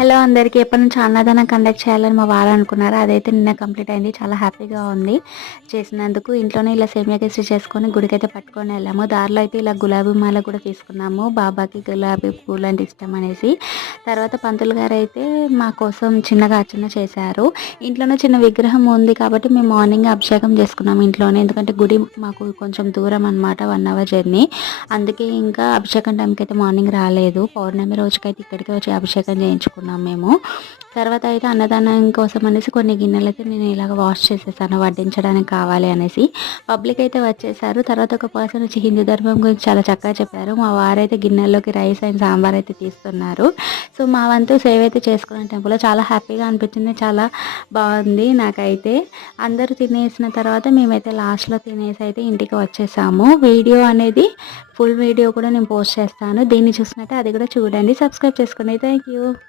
Hello అందరికీ. ఎప్పటినుంచో అన్నదానం కండక్ట్ చేయాలని మా వారు అనుకున్నారు. అదైతే నిన్న కంప్లీట్ అయింది. చాలా హ్యాపీగా ఉంది చేసినందుకు. ఇంట్లోనే ఇలా సేమియా కేసరి చేసుకొని గుడికైతే పట్టుకొని వెళ్ళాము. దారిలో అయితే ఇలా గులాబీ మాల కూడా తీసుకున్నాము. బాబాకి గులాబీ పూలు అంటే ఇష్టం అనేసి. తర్వాత పంతులు గారు అయితే మా కోసం చిన్నగా అర్చన చేశారు. ఇంట్లోనే చిన్న విగ్రహం ఉంది కాబట్టి మేము మార్నింగ్ అభిషేకం చేసుకున్నాము ఇంట్లోనే. ఎందుకంటే గుడి మాకు కొంచెం దూరం అనమాట, 1 అవర్ జర్నీ. అందుకే ఇంకా అభిషేకం టైంకి అయితే మార్నింగ్ రాలేదు. పౌర్ణమి రోజుకైతే ఇక్కడికే వచ్చి అభిషేకం చేయించుకున్నాం మేము. తర్వాత అయితే అన్నదానం కోసం అనేసి కొన్ని గిన్నెలైతే నేను ఇలాగ వాష్ చేసేసాను, వడ్డించడానికి కావాలి అనేసి. పబ్లిక్ అయితే వచ్చేసారు. తర్వాత ఒక పర్సన్ వచ్చి హిందూ ధర్మం గురించి చాలా చక్కగా చెప్పారు. మా వారైతే గిన్నెల్లోకి రైస్ అండ్ సాంబార్ అయితే తీస్తున్నారు. సో మా వంతు సేవ్ అయితే చేసుకున్న టెంపుల్లో చాలా హ్యాపీగా అనిపించింది. చాలా బాగుంది నాకైతే. అందరూ తినేసిన తర్వాత మేమైతే లాస్ట్లో తినేసి అయితే ఇంటికి వచ్చేసాము. వీడియో అనేది ఫుల్ వీడియో కూడా నేను పోస్ట్ చేస్తాను. దీన్ని చూసినట్టే అది కూడా చూడండి. సబ్స్క్రైబ్ చేసుకోండి. Thank you.